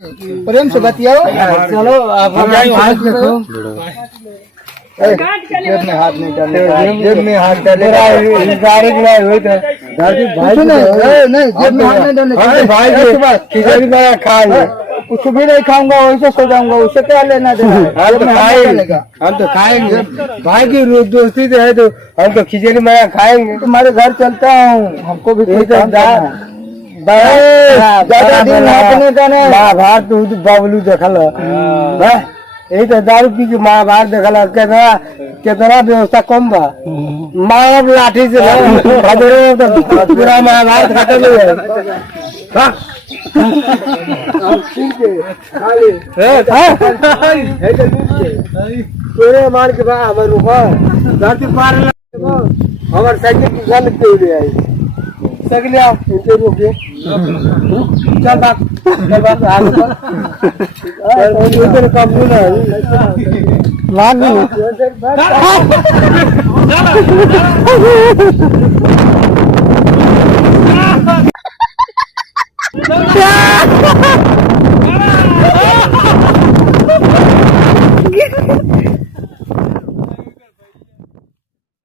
प्रेम से बतियाओ। चलो आप हाथ देखो। जेब में हाथ नहीं डालने का, जेब में हाथ डाले गाड़ी गिराए हुए थे भाई नहीं, जेब में हाथ नहीं डालने का भाई खिचड़ी बड़ा खा कुछ भी नहीं खाऊंगा, वैसे सो जाऊंगा, उससे क्या लेना देना है? हम तो खाएंगे भाई की दोस्ती तो है, तो हम तो खिचड़ी में खाएंगे। तुम्हारे घर चलता हूँ, हमको भी महाभारत बबलू देखल यही तो दारू पी के महाभारत देखल कितना व्यवस्था कम बा मारब लाठी से पूरा महाभारत खत्म हो गया। तोरे मार के बा हमारे रुका धरती पार हमारे साइकिल की गल पे आई सगले आप रोकिए चल बात आगे कबूल है लाग